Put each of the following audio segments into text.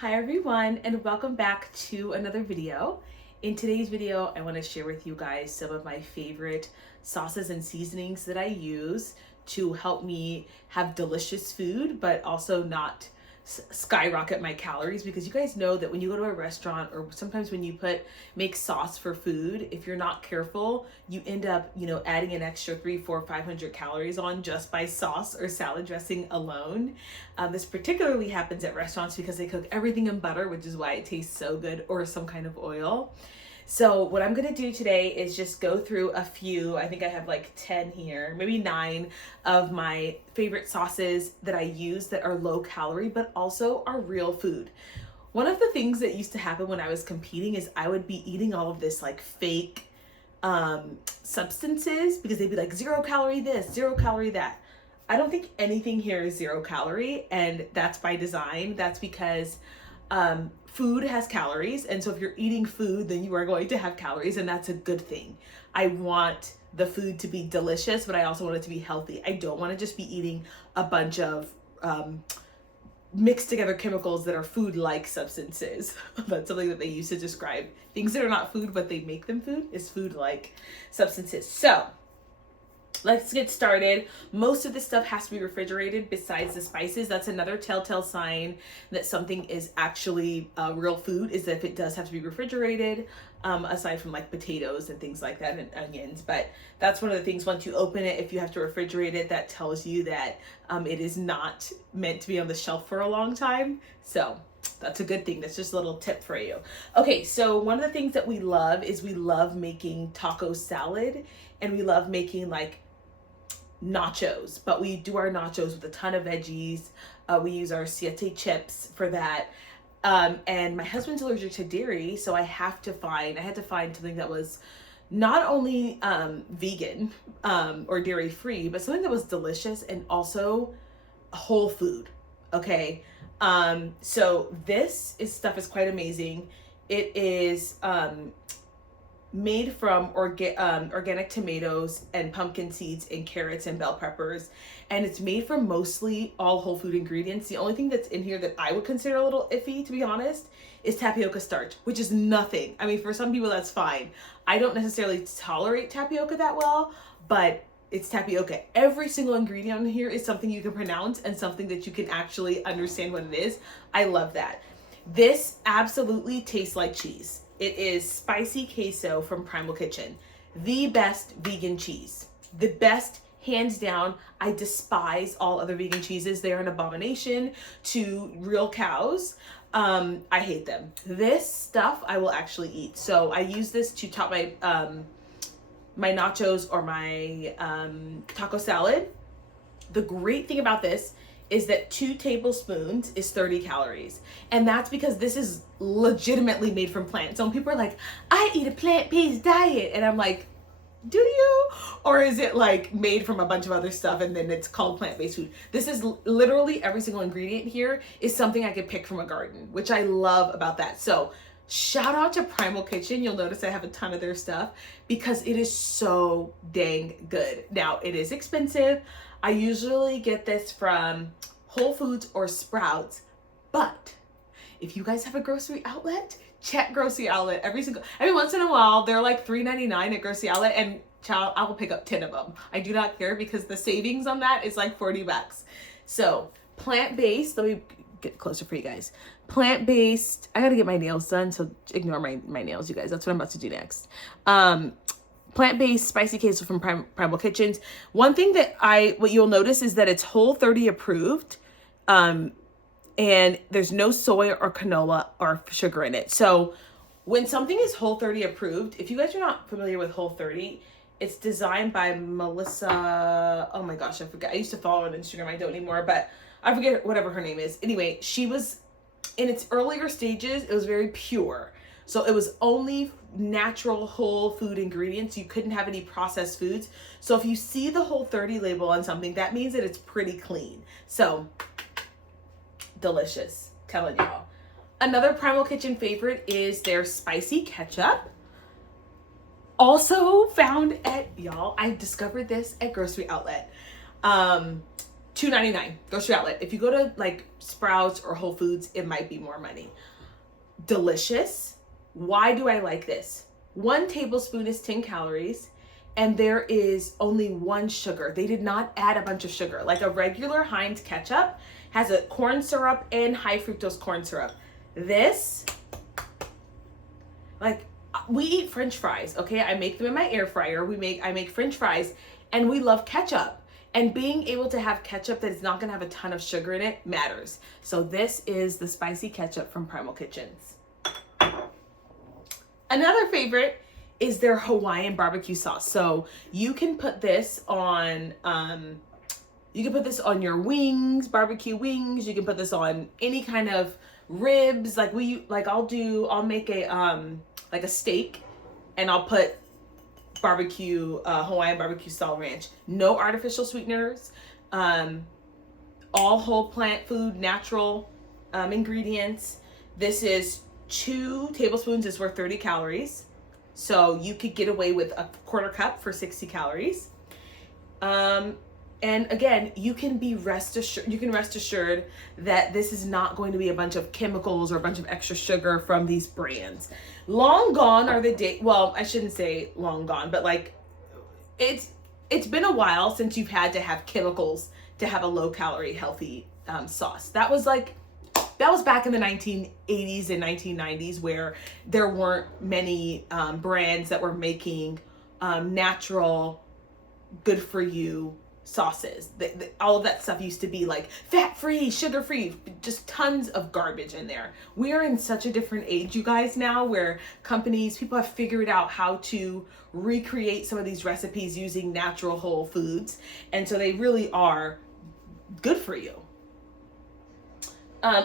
Hi everyone, and welcome back to another video. In today's video, I want to share with you guys some of my favorite sauces and seasonings that I use to help me have delicious food, but also not skyrocket my calories, because you guys know that when you go to a restaurant or sometimes when you make sauce for food, if you're not careful, you end up adding an extra 300, 400, 500 calories on just by sauce or salad dressing alone. This particularly happens at restaurants because they cook everything in butter, which is why it tastes so good, or some kind of oil. So what I'm gonna do today is just go through a few, I think I have like 10 here, maybe 9 of my favorite sauces that I use that are low calorie, but also are real food. One of the things that used to happen when I was competing is I would be eating all of this like fake substances, because they'd be like 0 calorie this, 0 calorie that. I don't think anything here is 0 calorie, and that's by design. That's because food has calories, and so if you're eating food, then you are going to have calories, and that's a good thing. I want the food to be delicious, but I also want it to be healthy. I don't want to just be eating a bunch of mixed together chemicals that are food-like substances. That's something that they use to describe things that are not food, but they make them food, is food-like substances. So let's get started. Most of this stuff has to be refrigerated besides the spices. That's another telltale sign that something is actually real food, is that if it does have to be refrigerated, aside from like potatoes and things like that and onions. But that's one of the things, once you open it, if you have to refrigerate it, that tells you that it is not meant to be on the shelf for a long time. So that's a good thing. That's just a little tip for you. Okay, so one of the things that we love is we love making taco salad, and we love making like nachos, but we do our nachos with a ton of veggies. We use our siete chips for that. And my husband's allergic to dairy, so I had to find something that was not only vegan or dairy free, but something that was delicious and also whole food. Okay. So this stuff is quite amazing. It is made from organic tomatoes and pumpkin seeds and carrots and bell peppers, and it's made from mostly all whole food ingredients. The only thing that's in here that I would consider a little iffy, to be honest, is tapioca starch, which is nothing. I mean, for some people that's fine. I don't necessarily tolerate tapioca that well, but it's tapioca. Every single ingredient in here is something you can pronounce and something that you can actually understand what it is. I love that. This absolutely tastes like cheese. It is spicy queso from Primal Kitchen. The best vegan cheese. The best, hands down. I despise all other vegan cheeses. They're an abomination to real cows. I hate them. This stuff I will actually eat. So I use this to top my my nachos or my taco salad. The great thing about this is that 2 tablespoons is 30 calories. And that's because this is legitimately made from plants. So when people are like, I eat a plant-based diet, and I'm like, do you? Or is it like made from a bunch of other stuff and then it's called plant-based food? This is literally every single ingredient here is something I could pick from a garden, which I love about that. So shout out to Primal Kitchen. You'll notice I have a ton of their stuff because it is so dang good. Now, it is expensive. I usually get this from Whole Foods or Sprouts, but if you guys have a grocery outlet, check grocery outlet every once in a while. They're like $3.99 at grocery outlet, and child, I will pick up 10 of them. I do not care, because the savings on that is like 40 bucks. So plant-based, let me get closer for you guys. Plant-based, I gotta get my nails done, so ignore my nails, you guys. That's what I'm about to do next. Plant-based spicy queso from Primal Kitchens. One thing that what you'll notice is that it's Whole30 approved, and there's no soy or canola or sugar in it. So when something is Whole30 approved, if you guys are not familiar with Whole30, it's designed by Melissa. Oh my gosh, I forget. I used to follow her on Instagram. I don't anymore, but I forget whatever her name is. Anyway, she was in its earlier stages. It was very pure. So it was only natural whole food ingredients. You couldn't have any processed foods. So if you see the Whole30 label on something, that means that it's pretty clean. So delicious, telling y'all. Another Primal Kitchen favorite is their spicy ketchup. Also found at, y'all, I discovered this at grocery outlet. $2.99 grocery outlet. If you go to like Sprouts or Whole Foods, it might be more money. Delicious. Why do I like this? 1 tablespoon is 10 calories, and there is only 1 sugar. They did not add a bunch of sugar. Like a regular Heinz ketchup has a corn syrup and high fructose corn syrup. This, like, we eat French fries, okay? I make them in my air fryer. I make French fries, and we love ketchup. And being able to have ketchup that is not gonna have a ton of sugar in it matters. So this is the spicy ketchup from Primal Kitchens. Another favorite is their Hawaiian barbecue sauce. So you can put this on, your wings, barbecue wings. You can put this on any kind of ribs. I'll make a steak, and I'll put Hawaiian barbecue style ranch. No artificial sweeteners, all whole plant food, natural ingredients. This is 2 tablespoons is worth 30 calories. So you could get away with a 1/4 cup for 60 calories. And again, you can rest assured that this is not going to be a bunch of chemicals or a bunch of extra sugar from these brands. Long gone are the days, well, I shouldn't say long gone, but like it's been a while since you've had to have chemicals to have a low calorie healthy sauce. That was back in the 1980s and 1990s, where there weren't many brands that were making natural, good for you sauces. All of that stuff used to be like fat-free, sugar-free, just tons of garbage in there. We are in such a different age, you guys, now, where people have figured out how to recreate some of these recipes using natural whole foods. And so they really are good for you.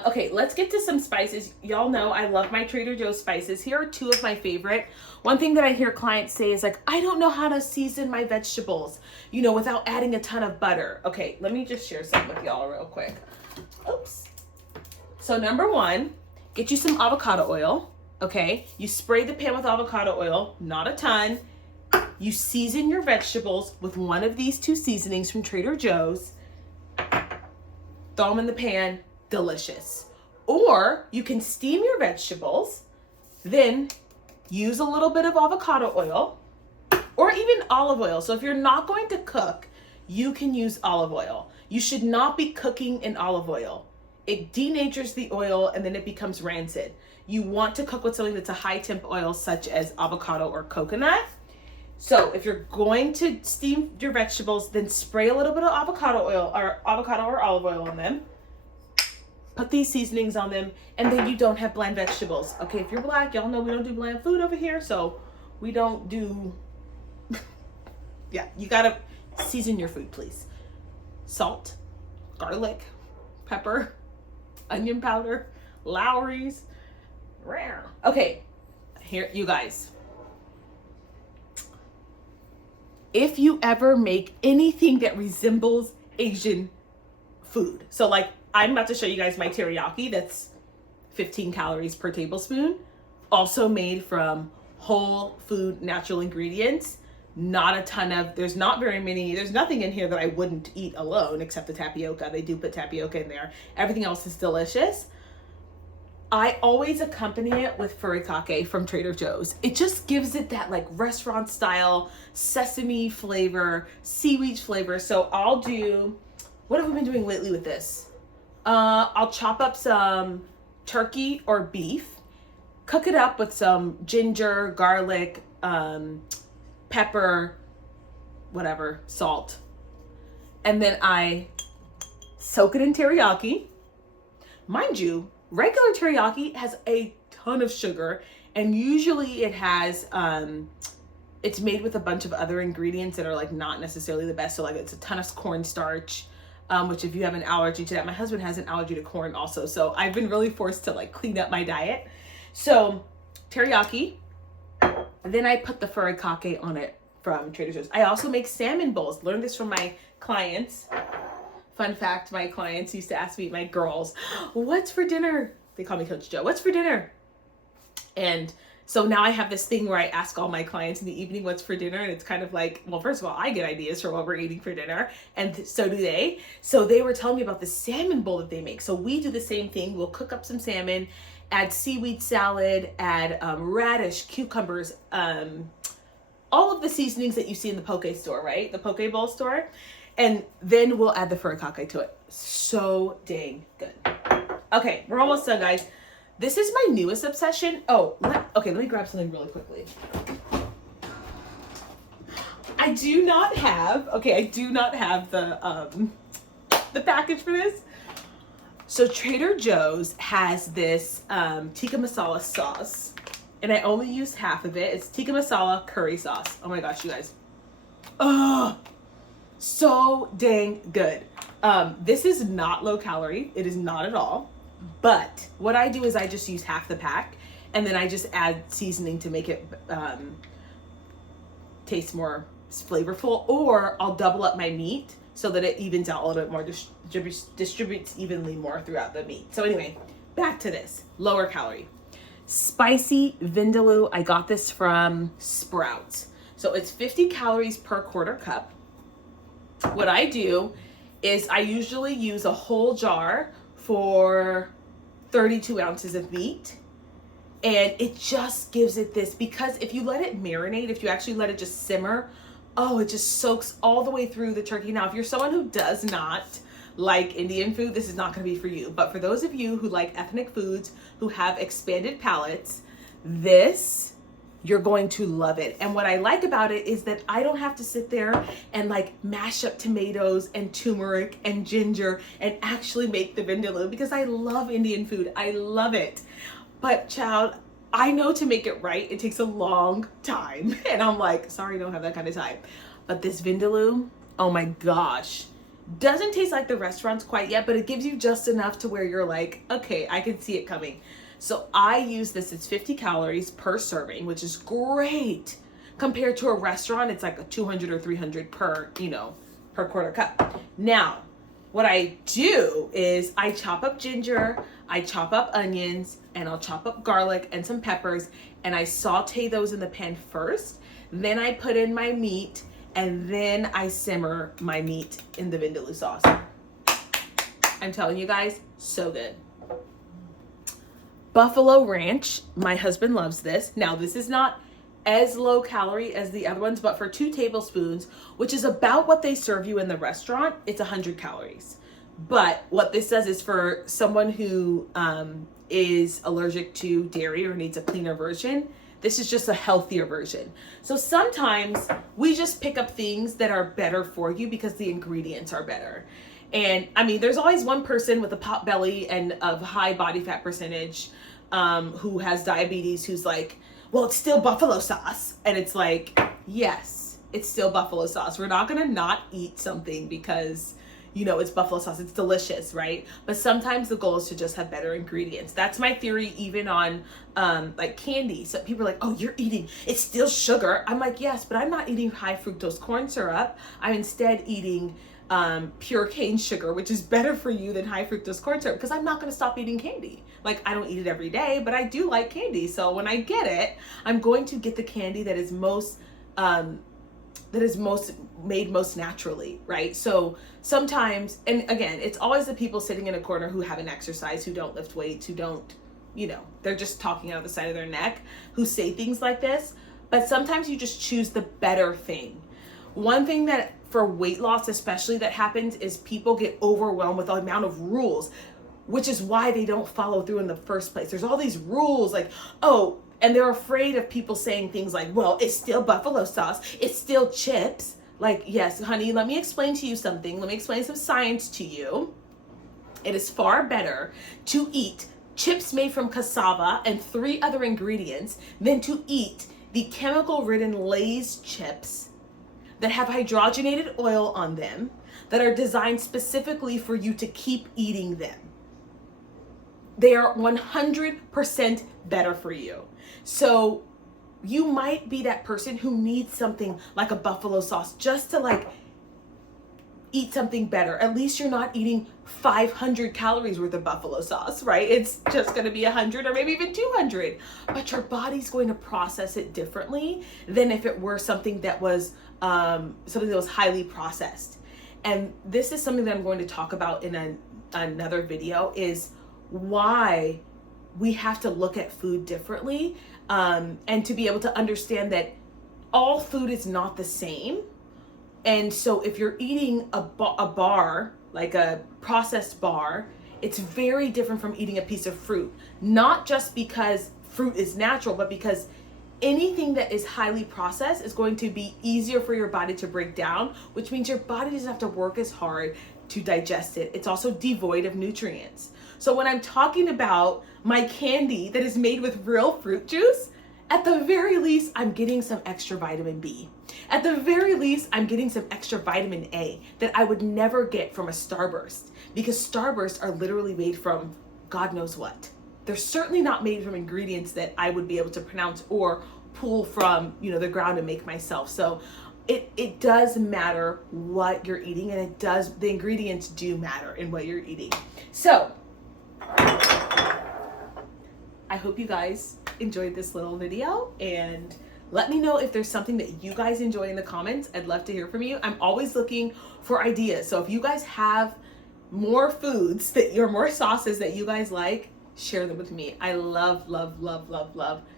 Okay, let's get to some spices. Y'all know I love my Trader Joe's spices. Here are 2 of my favorite. One thing that I hear clients say is like, I don't know how to season my vegetables, without adding a ton of butter. Okay, let me just share some with y'all real quick. Oops. So number 1, get you some avocado oil, okay? You spray the pan with avocado oil, not a ton. You season your vegetables with one of these 2 seasonings from Trader Joe's. Throw them in the pan. Delicious. Or you can steam your vegetables, then use a little bit of avocado oil or even olive oil. So if you're not going to cook, you can use olive oil. You should not be cooking in olive oil. It denatures the oil and then it becomes rancid. You want to cook with something that's a high temp oil, such as avocado or coconut. So if you're going to steam your vegetables, then spray a little bit of avocado or olive oil on them. Put these seasonings on them, and then you don't have bland vegetables. Okay, if you're Black, y'all know we don't do bland food over here, so we don't do... Yeah, you gotta season your food, please. Salt, garlic, pepper, onion powder, Lowry's. Okay, here, you guys. If you ever make anything that resembles Asian food, so like, I'm about to show you guys my teriyaki. That's 15 calories per tablespoon. Also made from whole food, natural ingredients. Not a ton of, there's nothing in here that I wouldn't eat alone except the tapioca. They do put tapioca in there. Everything else is delicious. I always accompany it with furikake from Trader Joe's. It just gives it that like restaurant style sesame flavor, seaweed flavor. So I'll do, what have we been doing lately with this? I'll chop up some turkey or beef, cook it up with some ginger, garlic, pepper, whatever, salt. And then I soak it in teriyaki. Mind you, regular teriyaki has a ton of sugar, and usually it has, it's made with a bunch of other ingredients that are like not necessarily the best. So like it's a ton of cornstarch. Which if you have an allergy to that, my husband has an allergy to corn also. So I've been really forced to like clean up my diet. So teriyaki, then I put the furikake on it from Trader Joe's. I also make salmon bowls. Learned this from my clients. Fun fact, my clients used to ask me, my girls, what's for dinner? They call me Coach Joe. What's for dinner? And So now I have this thing where I ask all my clients in the evening what's for dinner, and it's kind of like, well, first of all, I get ideas for what we're eating for dinner, and so do they. So they were telling me about the salmon bowl that they make. So we do the same thing. We'll cook up some salmon, add seaweed salad, add radish, cucumbers, all of the seasonings that you see in the poke store, right? The poke bowl store. And then we'll add the furikake to it. So dang good. Okay, we're almost done, guys. This is my newest obsession. Oh, okay, let me grab something really quickly. I do not have the package for this. So Trader Joe's has this tikka masala sauce, and I only used half of it. It's tikka masala curry sauce. Oh my gosh, you guys. Oh, so dang good. This is not low calorie. It is not at all. But what I do is I just use half the pack, and then I just add seasoning to make it taste more flavorful, or I'll double up my meat so that it evens out a little bit more, distributes evenly more throughout the meat. So anyway, back to this, lower calorie. Spicy vindaloo, I got this from Sprouts. So it's 50 calories per quarter cup. What I do is I usually use a whole jar for 32 ounces of meat, and it just gives it this, because if you let it marinate, if you actually let it just simmer, oh, it just soaks all the way through the turkey. Now, if you're someone who does not like Indian food, this is not going to be for you. But for those of you who like ethnic foods, who have expanded palates, this, you're going to love it. And what I like about it is that I don't have to sit there and like mash up tomatoes and turmeric and ginger and actually make the vindaloo, because I love Indian food. I love it. But child, I know to make it right, it takes a long time. And I'm like, sorry, I don't have that kind of time. But this vindaloo, oh my gosh, doesn't taste like the restaurants quite yet, but it gives you just enough to where you're like, okay, I can see it coming. So I use this, it's 50 calories per serving, which is great. Compared to a restaurant, it's like a 200 or 300 per quarter cup. Now, what I do is I chop up ginger, I chop up onions, and I'll chop up garlic and some peppers, and I saute those in the pan first. Then I put in my meat, and then I simmer my meat in the vindaloo sauce. I'm telling you guys, so good. Buffalo Ranch, my husband loves this. Now, this is not as low calorie as the other ones, but for 2 tablespoons, which is about what they serve you in the restaurant, it's 100 calories. But what this does is for someone who is allergic to dairy or needs a cleaner version, this is just a healthier version. So sometimes we just pick up things that are better for you because the ingredients are better. And I mean, there's always one person with a pot belly and of high body fat percentage who has diabetes who's like, well, it's still buffalo sauce. And it's like, yes, it's still buffalo sauce. We're not gonna not eat something because, it's buffalo sauce. It's delicious, right? But sometimes the goal is to just have better ingredients. That's my theory even on like candy. So people are like, oh, you're eating, it's still sugar. I'm like, yes, but I'm not eating high fructose corn syrup. I'm instead eating pure cane sugar, which is better for you than high fructose corn syrup, because I'm not going to stop eating candy. Like, I don't eat it every day, but I do like candy. So when I get it, I'm going to get the candy that is most made most naturally, right? So sometimes, and again, it's always the people sitting in a corner who haven't exercised, who don't lift weights, who don't, they're just talking out of the side of their neck, who say things like this. But sometimes you just choose the better thing. One thing that for weight loss especially that happens is people get overwhelmed with the amount of rules, which is why they don't follow through in the first place. There's all these rules like, and they're afraid of people saying things like, well, it's still buffalo sauce, it's still chips. Like, yes, honey, let me explain to you something. Let me explain some science to you. It is far better to eat chips made from cassava and 3 other ingredients than to eat the chemical-ridden Lay's chips that have hydrogenated oil on them, that are designed specifically for you to keep eating them. They are 100% better for you. So you might be that person who needs something like a buffalo sauce just to like eat something better. At least you're not eating 500 calories worth of buffalo sauce, right? It's just going to be 100 or maybe even 200. But your body's going to process it differently than if it were something that was highly processed. And this is something that I'm going to talk about in another video, is why we have to look at food differently, and to be able to understand that all food is not the same. And so if you're eating a bar, like a processed bar, it's very different from eating a piece of fruit. Not just because fruit is natural, but because anything that is highly processed is going to be easier for your body to break down, which means your body doesn't have to work as hard to digest it. It's also devoid of nutrients. So when I'm talking about my candy that is made with real fruit juice, at the very least, I'm getting some extra vitamin B. At the very least, I'm getting some extra vitamin A that I would never get from a Starburst, because Starbursts are literally made from God knows what. They're certainly not made from ingredients that I would be able to pronounce or pull from, the ground and make myself. So it does matter what you're eating, and the ingredients do matter in what you're eating. So I hope you guys enjoyed this little video, and let me know if there's something that you guys enjoy in the comments. I'd love to hear from you. I'm always looking for ideas. So if you guys have more foods more sauces that you guys like, share them with me. I love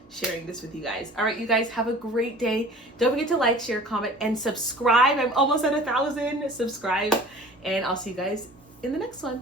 sharing this with you guys. All right, you guys have a great day. Don't forget to like, share, comment, and subscribe. I'm almost at 1,000. Subscribe, and I'll see you guys in the next one.